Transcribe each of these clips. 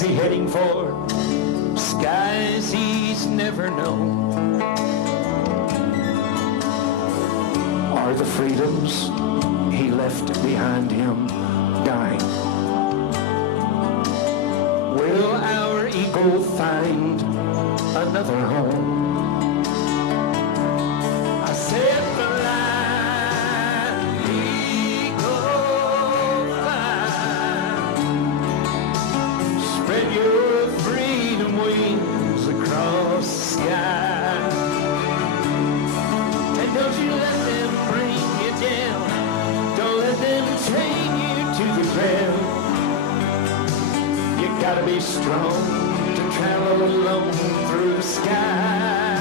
Where's he heading for? Skies he's never known. Are the freedoms he left behind him dying? Will our eagle find another home? I said fly, eagle, fly. Spread your freedom wings across the sky. And don't you let them bring you down. Don't let them chain you to the ground. You gotta be strong to travel alone through the sky.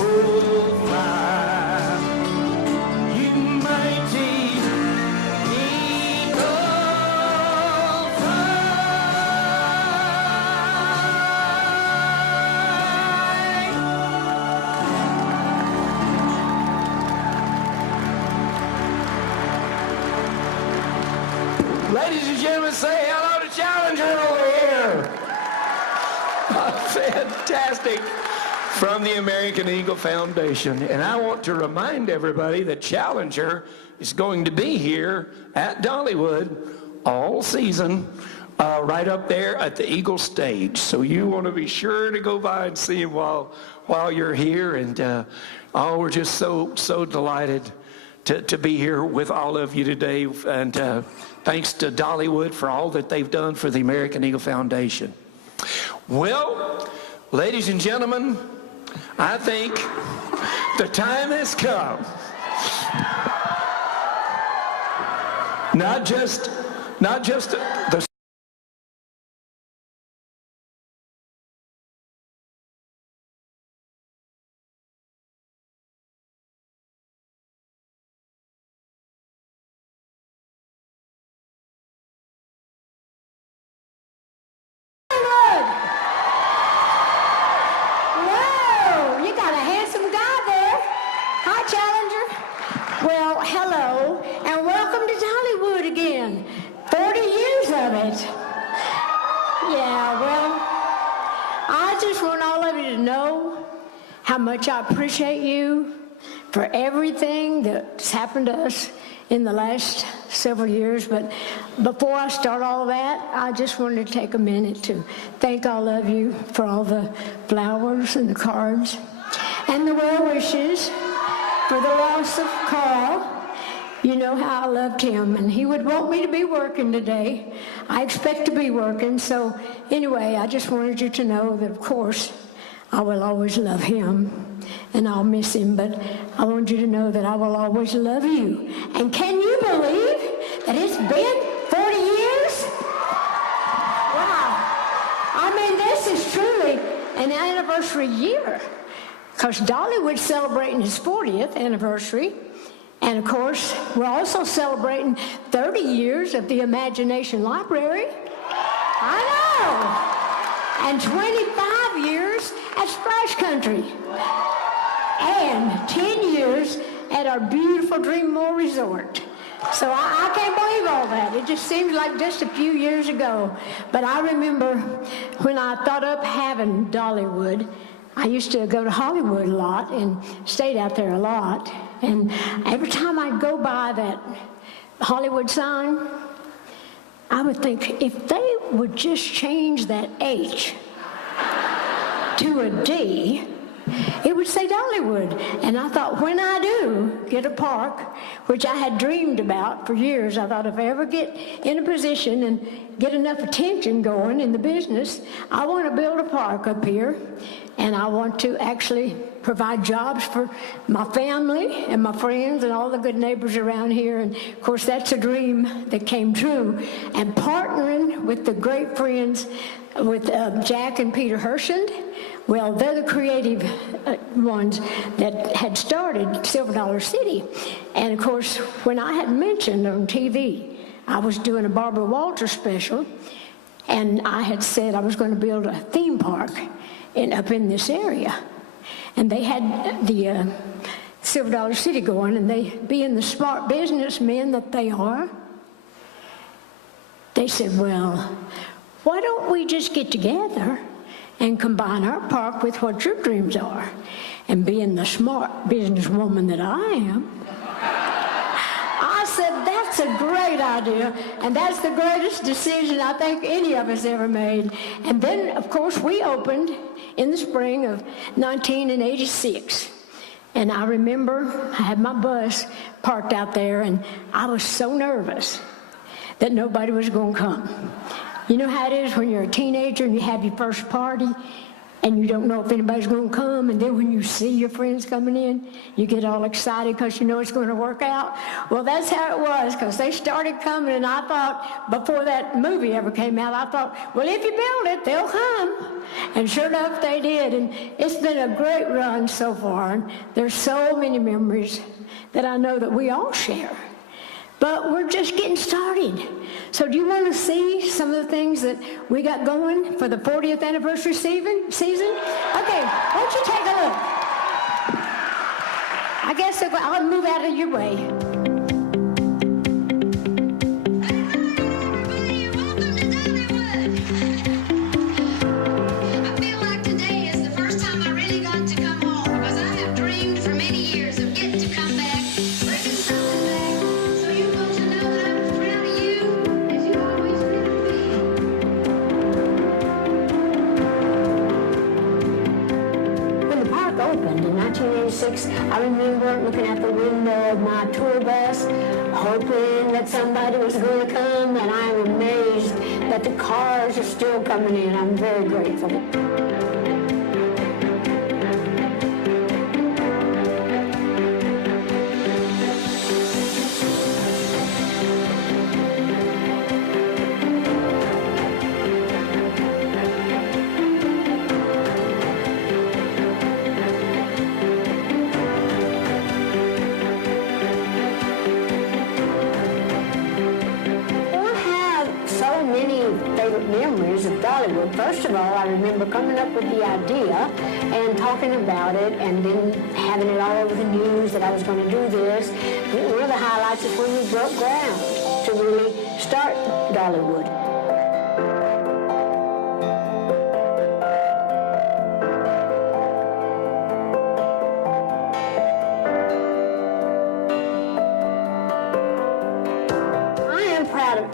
Oh, fly, you mighty eagle, fly. Ladies and gentlemen, say hello to Challenger over here. Fantastic. From the American Eagle Foundation. And I want to remind everybody that Challenger is going to be here at Dollywood all season, right up there at the Eagle stage. So you want to be sure to go by and see him while you're here. And we're just so delighted to be here with all of you today. And thanks to Dollywood for all that they've done for the American Eagle Foundation. Well, ladies and gentlemen, I think the time has come. Not just the Well, hello, and welcome to Dollywood again. 40 years of it. Yeah, well, I just want all of you to know how much I appreciate you for everything that's happened to us in the last several years. But before I start all of that, I just wanted to take a minute to thank all of you for all the flowers and the cards and the well wishes for the loss of Carl. You know how I loved him, and he would want me to be working today. I expect to be working, so anyway, I just wanted you to know that, of course, I will always love him, and I'll miss him, but I want you to know that I will always love you. And can you believe that it's been 40 years? Wow. I mean, this is truly an anniversary year, because Dollywood's celebrating his 40th anniversary. And of course, we're also celebrating 30 years of the Imagination Library. I know. And 25 years at Splash Country. And 10 years at our beautiful Dreammore Resort. So I can't believe all that. It just seems like just a few years ago. But I remember when I thought up having Dollywood, I used to go to Hollywood a lot and stayed out there a lot. And every time I'd go by that Hollywood sign, I would think, if they would just change that H to a D, it would say Dollywood. And I thought, when I do get a park, which I had dreamed about for years, I thought if I ever get in a position and get enough attention going in the business, I want to build a park up here. And I want to actually provide jobs for my family and my friends and all the good neighbors around here. And of course, that's a dream that came true. And partnering with the great friends with Jack and Peter Hershend, well, they're the creative ones that had started Silver Dollar City. And of course, when I had mentioned on TV, I was doing a Barbara Walters special, and I had said I was going to build a theme park up in this area. And they had the Silver Dollar City going, and they, being the smart businessmen that they are, they said, well, why don't we just get together and combine our park with what your dreams are? And being the smart businesswoman that I am, I said, that's a great idea, and that's the greatest decision I think any of us ever made. And then, of course, we opened in the spring of 1986. And I remember I had my bus parked out there, and I was so nervous that nobody was going to come. You know how it is when you're a teenager and you have your first party, and you don't know if anybody's going to come, and then when you see your friends coming in, you get all excited because you know it's going to work out. Well, that's how it was, because they started coming, and I thought, before that movie ever came out, I thought, well, if you build it, they'll come. And sure enough, they did, and it's been a great run so far, and there's so many memories that I know that we all share. But we're just getting started. So do you want to see some of the things that we got going for the 40th anniversary season? Okay, why don't you take a look? I guess I'll move out of your way. I remember looking out the window of my tour bus, hoping that somebody was going to come, and I'm amazed that the cars are still coming in. I'm very grateful. Memories of Dollywood. First of all, I remember coming up with the idea and talking about it, and then having it all over the news that I was going to do this. One of the highlights is when we broke ground to really start Dollywood.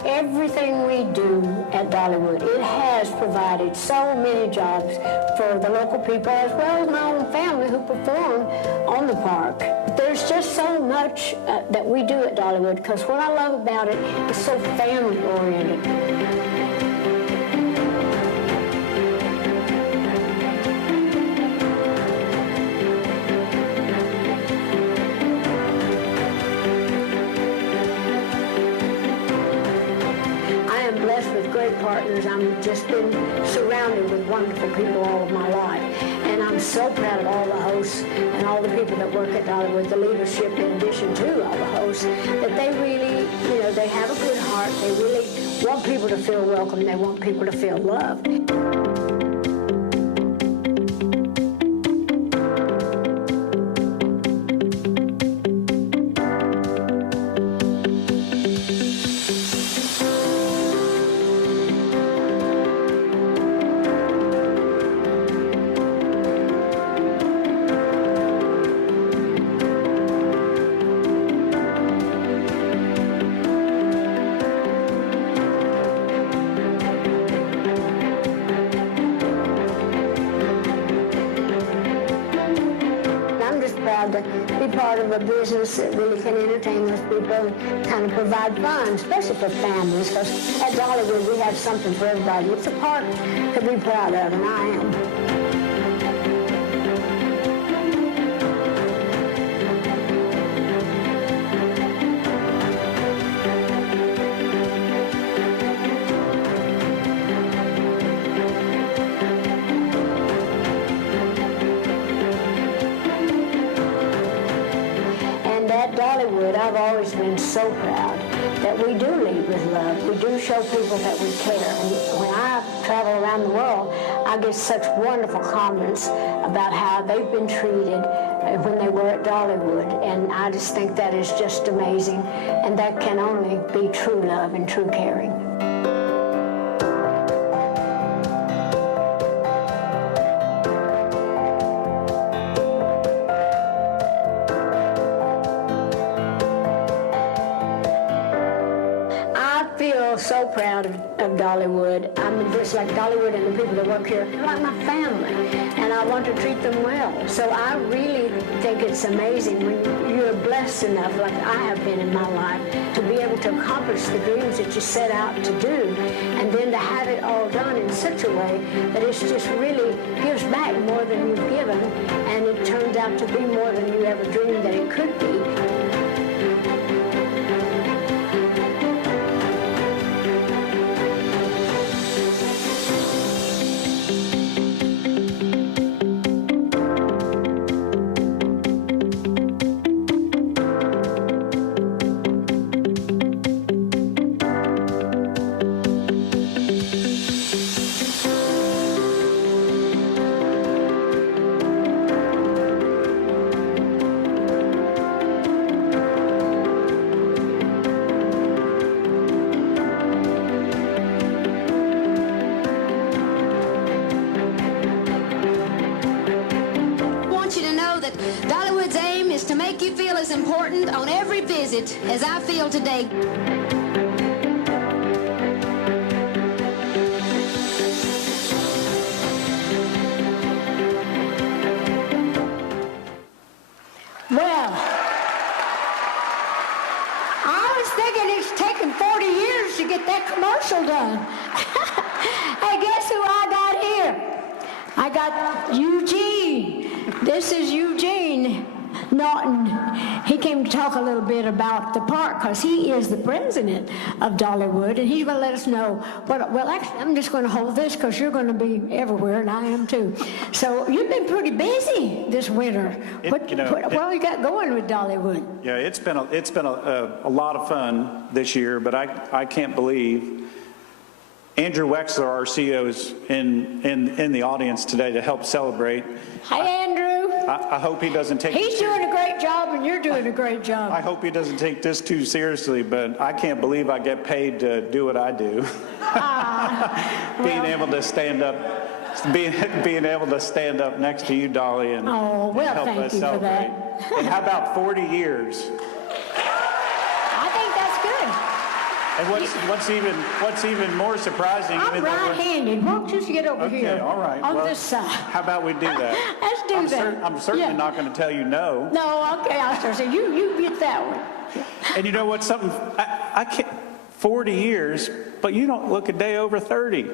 Everything we do at Dollywood, it has provided so many jobs for the local people as well as my own family who perform on the park. There's just so much that we do at Dollywood, because what I love about it is so family-oriented. Partners. I've just been surrounded with wonderful people all of my life, and I'm so proud of all the hosts and all the people that work at Dollywood, the leadership in addition to all the hosts, that they really, they have a good heart. They really want people to feel welcome. They want people to feel loved. To be part of a business that really can entertain those people and kind of provide fun, especially for families, because at Dollywood we have something for everybody. It's a park to be proud of, and I am. Dollywood, I've always been so proud that we do lead with love. We do show people that we care. And when I travel around the world, I get such wonderful comments about how they've been treated when they were at Dollywood. And I just think that is just amazing. And that can only be true love and true caring. proud of Dollywood. I mean, just like Dollywood and the people that work here, they're like my family, and I want to treat them well. So I really think it's amazing when you're blessed enough, like I have been in my life, to be able to accomplish the dreams that you set out to do, and then to have it all done in such a way that it's just really gives back more than you've given, and it turns out to be more than you ever dreamed that it could be. Dollywood's aim is to make you feel as important on every visit as I feel today. Well, I was thinking it's taken 40 years to get that commercial done. Hey, guess who I got here? I got Eugene. This is Eugene Norton. He came to talk a little bit about the park because he is the president of Dollywood, and he's going to let us know what. Well, actually, I'm just going to hold this because you're going to be everywhere, and I am too. So you've been pretty busy this winter. What all you got going with Dollywood? Yeah, it's been a lot of fun this year, but I can't believe Andrew Wexler, our CEO, is in the audience today to help celebrate. Hi, Andrew. I hope he doesn't take. He's doing a great job, and you're doing a great job. I hope he doesn't take this too seriously, but I can't believe I get paid to do what I do. Being able to stand up, being able to stand up next to you, Dolly, and help us celebrate. For that. And how about 40 years? I think that's good. And what's even more surprising? I'm right-handed. Won't you get over here? Okay, all right. On this side. How about we do that? Let's do that. I'm certainly not going to tell you no. No, okay. I'll start saying you get that one. And you know what? Something I can't. 40 years, but you don't look a day over 30. What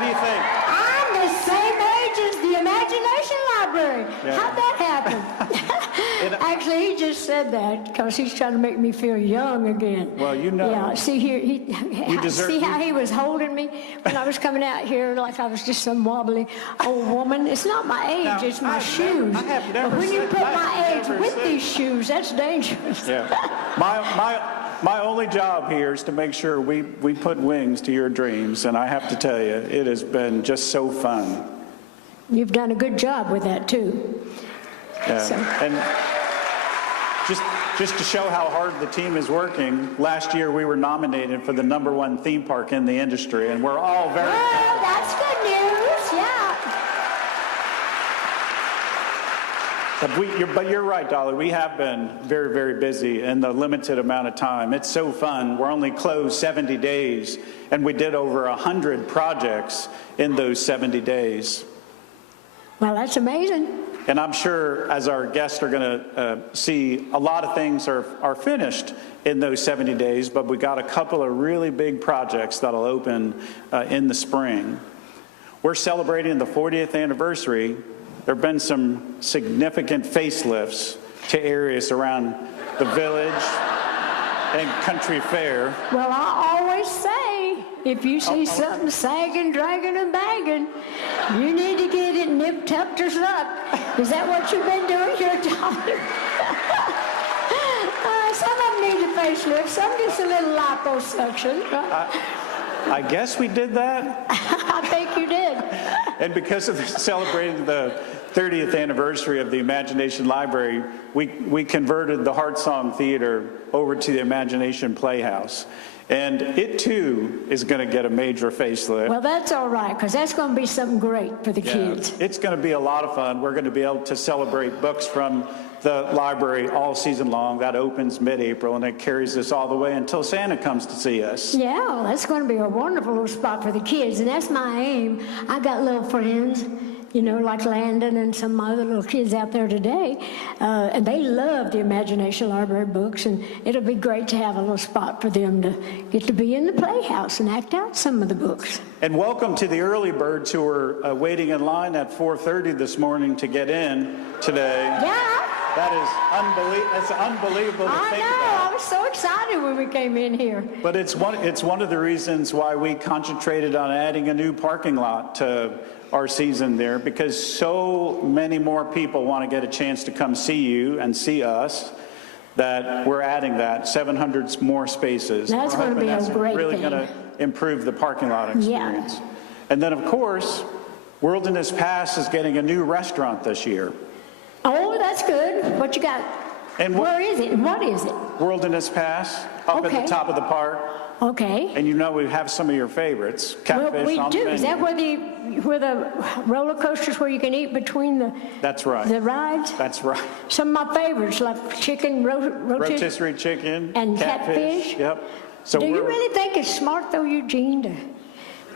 do you think? I'm the same age as the Imagination Library. Yeah. How'd that happen? Actually, he just said that because he's trying to make me feel young again. Well, you know. Yeah, see here, see how he was holding me when I was coming out here like I was just some wobbly old woman. It's not my age, Now, it's my I shoes. have never But when you said- put I my have age never with said- these shoes, that's dangerous. Yeah. My only job here is to make sure we put wings to your dreams, and I have to tell you, it has been just so fun. You've done a good job with that too. Yeah. So. And just to show how hard the team is working, last year we were nominated for the #1 theme park in the industry, and we're all very Well, that's good news, yeah. But you're right, Dolly. We have been very, very busy in the limited amount of time. It's so fun. We're only closed 70 days, and we did over 100 projects in those 70 days. Well, that's amazing. And I'm sure, as our guests are going to see, a lot of things are finished in those 70 days, but we got a couple of really big projects that'll open in the spring. We're celebrating the 40th anniversary. There have been some significant facelifts to areas around the village and country fair. Well, I always say, if you see something sagging, dragging, and bagging, you need to get it nipped, tucked, or sucked. Is that what you've been doing here, Dolly? Some of them need a facelift, some just a little liposuction. I guess we did that. I think you did. And because of celebrating the 30th anniversary of the Imagination Library, we converted the Heart Song Theater over to the Imagination Playhouse. And it too is going to get a major facelift. Well, that's all right, because that's going to be something great for the kids. It's going to be a lot of fun. We're going to be able to celebrate books from the library all season long. That opens mid-April, and it carries us all the way until Santa comes to see us. Yeah, well, that's going to be a wonderful little spot for the kids, and that's my aim. I got little friends, you know, like Landon and some other little kids out there today, and they love the Imagination Library books, and it'll be great to have a little spot for them to get to be in the playhouse and act out some of the books. And welcome to the early birds who were waiting in line at 4:30 this morning to get in today. Yeah. That is unbelievable to think I know. about. I was so excited when we came in here. But it's one of the reasons why we concentrated on adding a new parking lot to our season there, because so many more people want to get a chance to come see you and see us, that we're adding that 700 more spaces. That's going to be a great really thing. going to improve the parking lot experience. Yeah. And then, of course, Wilderness Pass is getting a new restaurant this year. Oh, that's good. What you got? And where is it? What is it? Wilderness Pass, up at the top of the park. Okay. And you know we have some of your favorites. Catfish Well, we on do. the menu. Is that where the roller coasters where you can eat between the That's right. the rides? That's right. Some of my favorites, like chicken, Rotisserie chicken. and catfish. Yep. So Do you really think it's smart, though, Eugene,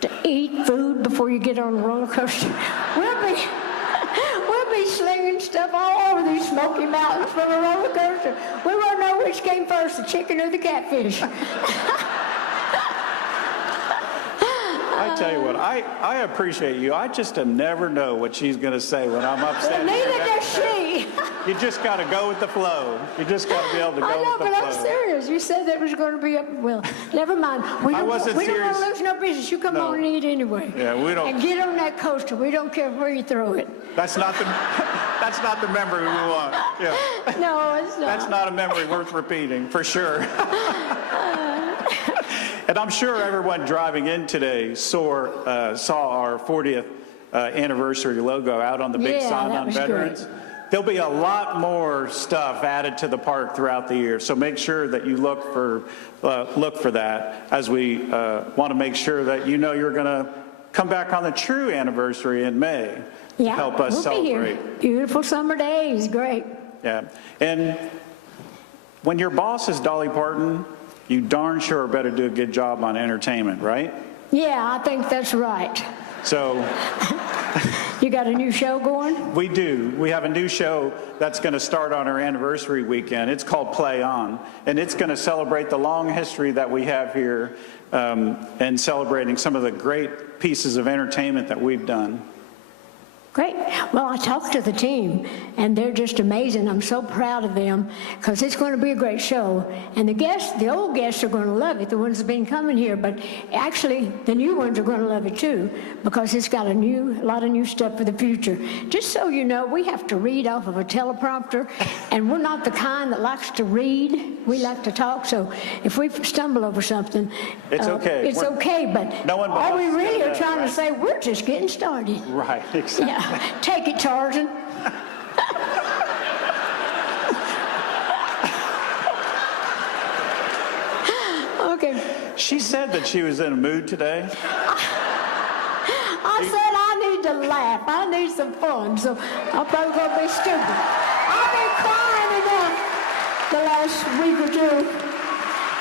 to eat food before you get on a roller coaster? We'll be slinging stuff all over these Smoky Mountains from a roller coaster. We won't know which came first, the chicken or the catfish. I tell you what, I appreciate you. I just never know what she's going to say when I'm upset. Well, neither does she. You just got to go with the flow. You just got to be able to go I know, with the but flow. I'm serious. You said that was going to be up. Well, never mind. We don't want to lose no business. You come on and eat anyway. Yeah, we don't. And get on that coaster. We don't care where you throw it. That's not the memory we want. Yeah. No, it's not. That's not a memory worth repeating, for sure. And I'm sure everyone driving in today saw our 40th anniversary logo out on the big sign on Veterans. Great. There'll be a lot more stuff added to the park throughout the year, so make sure that you look for that, as we want to make sure that you know you're going to come back on the true anniversary in May to help us celebrate. Be here. Beautiful summer days, great. Yeah, and when your boss is Dolly Parton, you darn sure better do a good job on entertainment, right? Yeah, I think that's right. So you got a new show going? We do. We have a new show that's going to start on our anniversary weekend. It's called Play On, and it's going to celebrate the long history that we have here and celebrating some of the great pieces of entertainment that we've done. Great. Well, I talked to the team, and they're just amazing. I'm so proud of them, because it's going to be a great show. And the old guests are going to love it, the ones that have been coming here. But actually, the new ones are going to love it, too, because it's got a lot of new stuff for the future. Just so you know, we have to read off of a teleprompter, and we're not the kind that likes to read. We like to talk, so if we stumble over something, it's okay. It's okay, but all we really are trying to say, we're just getting started. Right, exactly. Yeah. Take it, Tarzan. Okay. She said that she was in a mood today. I said I need to laugh. I need some fun, so I'm probably going to be stupid. I've been crying enough the last week or two.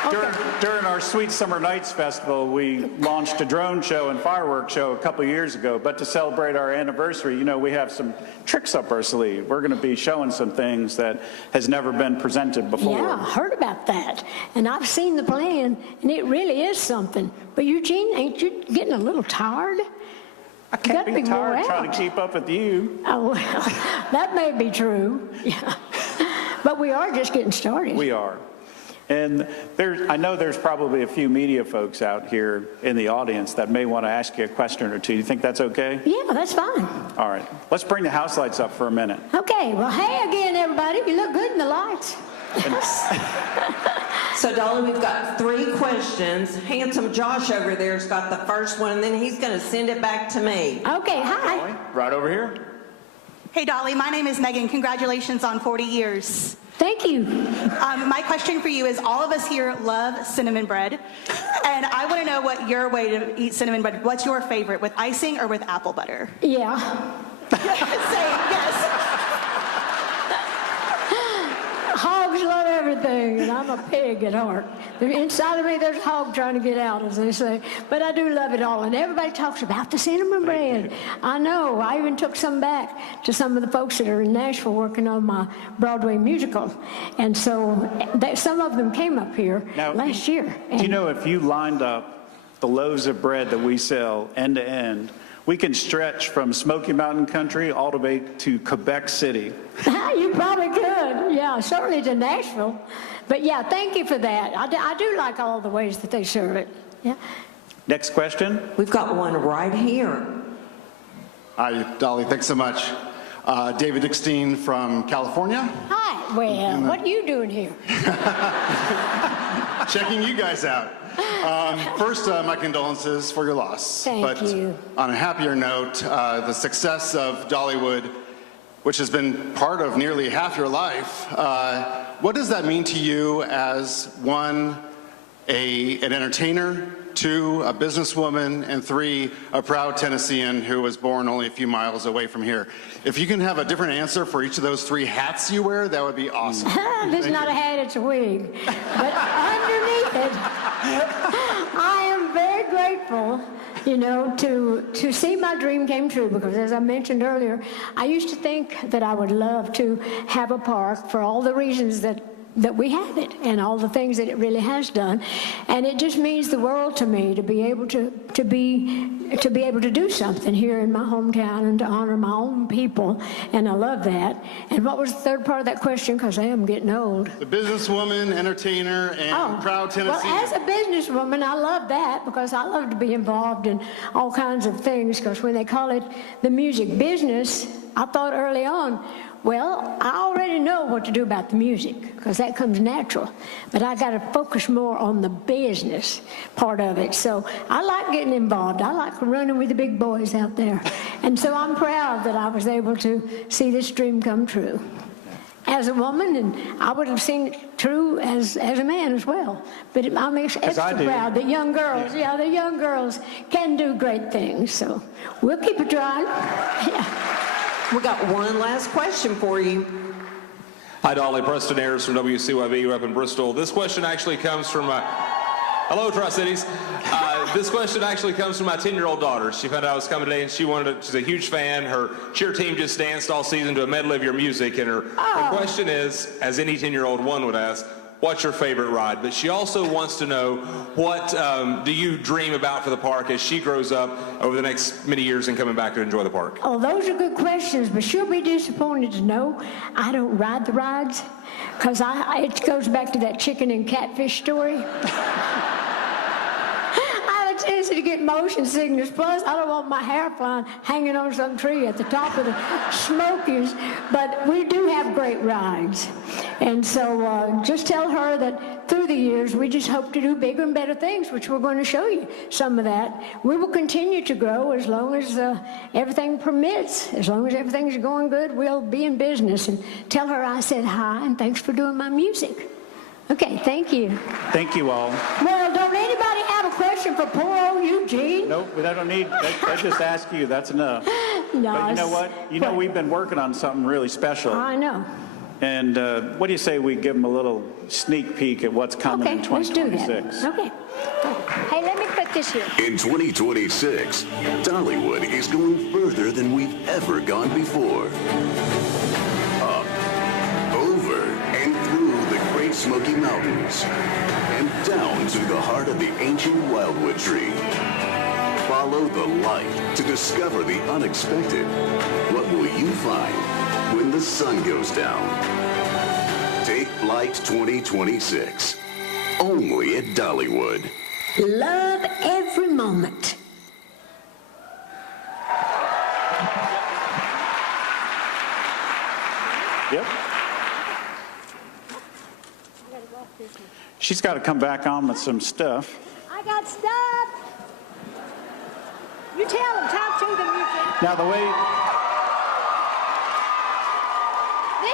Okay. During our Sweet Summer Nights Festival, we launched a drone show and fireworks show a couple years ago. But to celebrate our anniversary, you know, we have some tricks up our sleeve. We're going to be showing some things that has never been presented before. Yeah, I heard about that. And I've seen the plan, and it really is something. But Eugene, ain't you getting a little tired? I can't be tired trying to keep up with you. Oh, well, that may be true. Yeah. But we are just getting started. We are. And I know there's probably a few media folks out here in the audience that may want to ask you a question or two. You think that's okay? Yeah, that's fine. All right. Let's bring the house lights up for a minute. Okay. Well, hey again, everybody. You look good in the lights. So, Dolly, we've got 3 questions. Handsome Josh over there's got the first one, and then he's going to send it back to me. Okay. Hi. Right over here. Hey, Dolly, my name is Megan. Congratulations on 40 years. Thank you. My question for you is, all of us here love cinnamon bread, and I want to know what your way to eat cinnamon bread. What's your favorite, with icing or with apple butter? Yeah. Same, yes. Hogs love everything, and I'm a pig at heart. Inside of me, there's a hog trying to get out, as they say. But I do love it all, and everybody talks about the cinnamon bread. I know. I even took some back to some of the folks that are in Nashville working on my Broadway musical. And so some of them came up here last year. Do you know, if you lined up the loaves of bread that we sell end to end, we can stretch from Smoky Mountain country all the way to Quebec City. You probably could. Yeah, certainly to Nashville. But yeah, thank you for that. I do like all the ways that they serve it. Yeah. Next question. We've got one right here. Hi, Dolly. Thanks so much. David Dickstein from California. Hi. Well, what are you doing here? Checking you guys out. First, my condolences for your loss. Thank you. On a happier note, the success of Dollywood, which has been part of nearly half your life, what does that mean to you as, one, an entertainer, two, a businesswoman, and three, a proud Tennessean who was born only a few miles away from here? If you can have a different answer for each of those three hats you wear, that would be awesome. This is not a hat, it's a wig. But underneath it, I am very grateful, to see my dream came true, because as I mentioned earlier, I used to think that I would love to have a park for all the reasons that we have it and all the things that it really has done, and it just means the world to me to be able to be able to do something here in my hometown and to honor my own people, and I love that. And what was the third part of that question? Because I am getting old. The businesswoman, entertainer, and proud Tennessean. Well, as a businesswoman, I love that, because I love to be involved in all kinds of things. Because when they call it the music business, I thought early on, well, I already know what to do about the music, because that comes natural. But I got to focus more on the business part of it. So I like getting involved. I like running with the big boys out there. And so I'm proud that I was able to see this dream come true as a woman, and I would have seen it true as a man as well. But I'm extra proud that young girls, the young girls can do great things. So we'll keep it trying. Yeah. We got one last question for you. Hi, Dolly. Preston Ayers from WCYB. We're up in Bristol. This question actually comes from hello, Tri-Cities. This question actually comes from my 10-year-old daughter. She found out I was coming today, and she's a huge fan. Her cheer team just danced all season to a medley of your music, and her question is, as any 10-year-old one would ask, what's your favorite ride? But she also wants to know, what do you dream about for the park as she grows up over the next many years and coming back to enjoy the park? Oh, those are good questions, but she'll be disappointed to know I don't ride the rides, because it goes back to that chicken and catfish story. I have a tendency to get motion sickness. Plus, I don't want my hair flying hanging on some tree at the top of the Smokies. But we do have great rides. And so just tell her that through the years, we just hope to do bigger and better things, which we're going to show you some of that. We will continue to grow as long as everything permits. As long as everything's going good, we'll be in business. And tell her I said hi, and thanks for doing my music. Okay, thank you. Thank you all. Well, don't anybody have a question for poor old Eugene? Nope, I don't need, I just ask you, that's enough. No, but you know what? We've been working on something really special. I know. And what do you say we give them a little sneak peek at what's coming in 2026? Let's do that. Okay. Hey, let me put this here. In 2026, Dollywood is going further than we've ever gone before. Up, over, and through the Great Smoky Mountains, and down to the heart of the ancient wildwood tree. Follow the light to discover the unexpected. What will you find when the sun goes down? Take Flight 2026. Only at Dollywood. Love every moment. Yep. She's got to come back on with some stuff. I got stuff. You tell them, talk to them, you can. Now, the way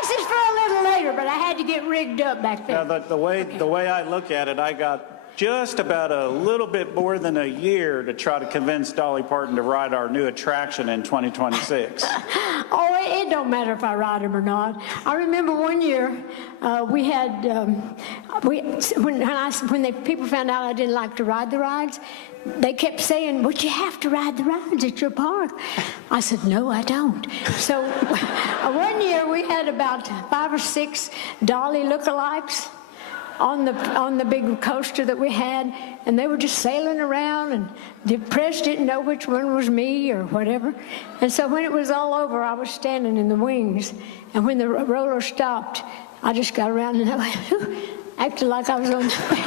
This is for a little later, but I had to get rigged up back Now, then. the way I look at it, I got just about a little bit more than a year to try to convince Dolly Parton to ride our new attraction in 2026. Oh, it don't matter if I ride them or not. I remember one year we had when people found out I didn't like to ride the rides, they kept saying, "But you have to ride the rides at your park." I said, "No, I don't." So one year we had about 5 or 6 Dolly lookalikes on the big coaster that we had, and they were just sailing around, and the press didn't know which one was me or whatever. And so when it was all over, I was standing in the wings, and when the roller stopped, I just got around and I went, acted like I was on the way.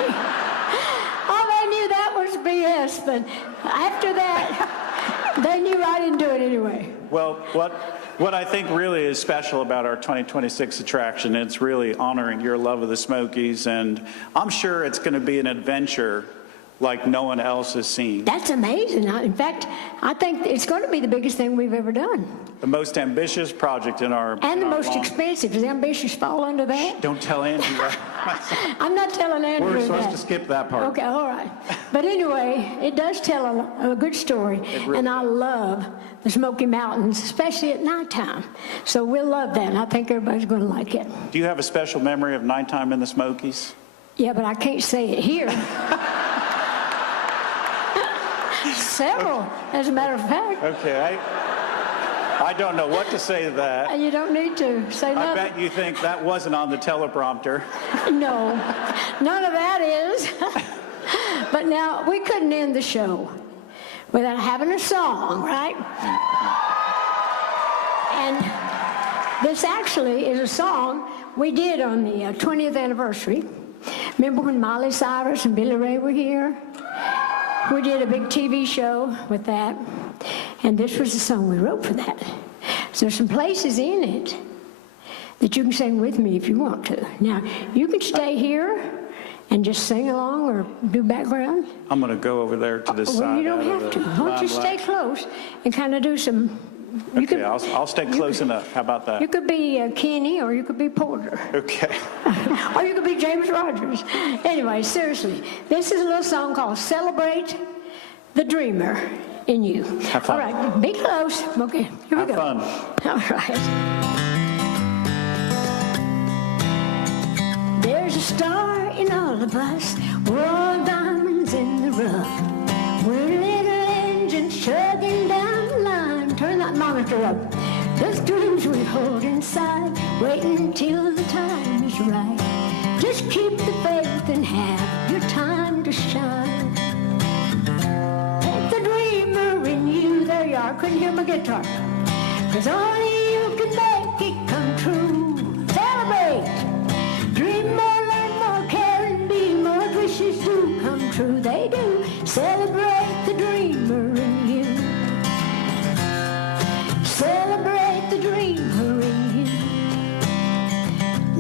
Oh, they knew that was BS, but after that, they knew I didn't do it anyway. Well, what I think really is special about our 2026 attraction, it's really honoring your love of the Smokies, and I'm sure it's going to be an adventure like no one else has seen. That's amazing. In fact, I think it's going to be the biggest thing we've ever done. The most ambitious project in our... And the most expensive. Does ambitious fall under that? Don't tell Andrew that. I'm not telling Andrew that. We're supposed to skip that part. Okay, all right. But anyway, it does tell a good story. Really and I love the Smoky Mountains, especially at nighttime. So we'll love that, and I think everybody's going to like it. Do you have a special memory of nighttime in the Smokies? Yeah, but I can't say it here. Several, as a matter of fact. Okay, I don't know what to say to that. You don't need to say nothing. I bet you think that wasn't on the teleprompter. No, none of that is. But now, we couldn't end the show without having a song, right? And this actually is a song we did on the 20th anniversary. Remember when Miley Cyrus and Billy Ray were here? We did a big TV show with that, and this was the song we wrote for that. So there's some places in it that you can sing with me if you want to. Now, you can stay here and just sing along or do background. I'm going to go over there to this side. Well, you don't have to. Why don't you stay close and kind of do some... Okay, I'll stay close enough. How about that? You could be Kenny, or you could be Porter. Okay. Or you could be James Rogers. Anyway, seriously, this is a little song called Celebrate the Dreamer in You. Have fun. All right, be close. Okay, here we go. Have fun. All right. There's a star in all of us. We're all diamonds in the rough. We're little engines chugging down the line. Turn that monitor up. Those dreams we hold inside, waiting until the time is right. Just keep the faith and have your time to shine. Let the dreamer in you, there you are. Couldn't hear my guitar. 'Cause only you can make it come true. Celebrate. Dream more, learn more, care and be more. Wishes do come true, they do. Celebrate the dreamer in you. Celebrate the dreamer in you.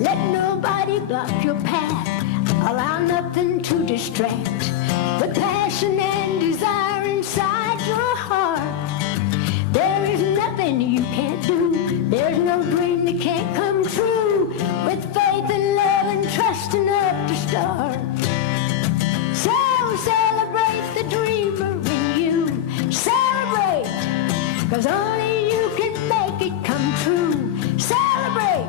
Let nobody block your path. Allow nothing to distract the passion and desire inside your heart. There is nothing you can't do. There's no dream that can't come true. With faith and love and trust enough to start. So celebrate the dreamer in you. Celebrate, 'cause only you can make it come true. Celebrate.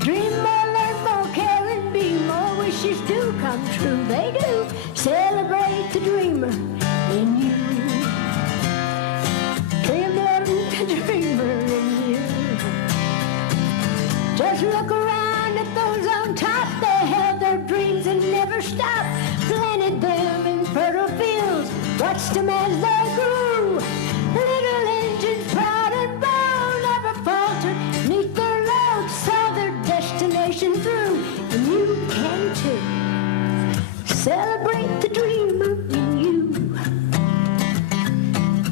Dream more, learn more, care and be more. Wishes do come true, they do. Celebrate the dreamer in you. Celebrate the dreamer in you. Just look around at those on top. They held their dreams and never stopped. Planted them in fertile fields. Watched them as they grew. Little engines proud and bold never faltered. Neath their load saw their destination through. And you can too. Celebrate the dreamer in you.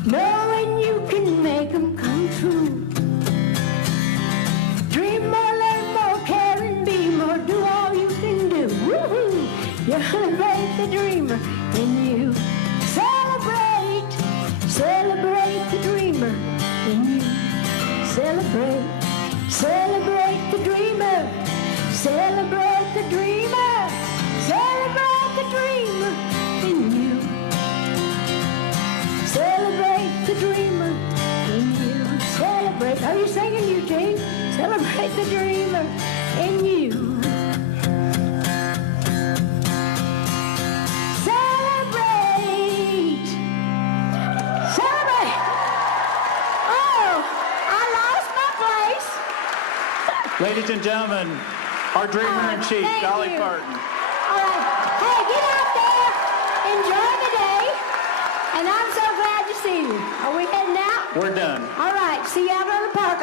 Knowing you can make them come true. Dream more, learn more, care and be more. Do all you can do. Woo-hoo! You celebrate the dreamer in you. Celebrate, celebrate the dreamer in you. Celebrate, celebrate the dreamer. Celebrate the dreamer. Celebrate the dreamer in you. Celebrate the dreamer in you. Celebrate. Are you singing, Eugene? Celebrate the dreamer in you. Celebrate. Celebrate. Oh, I lost my place. Ladies and gentlemen, our dreamer in chief, Thank Dolly you. Parton. All right. Hey, get out there. Enjoy the day. And I'm so glad to see you. Are we heading out? We're done. All right. See you out on the park.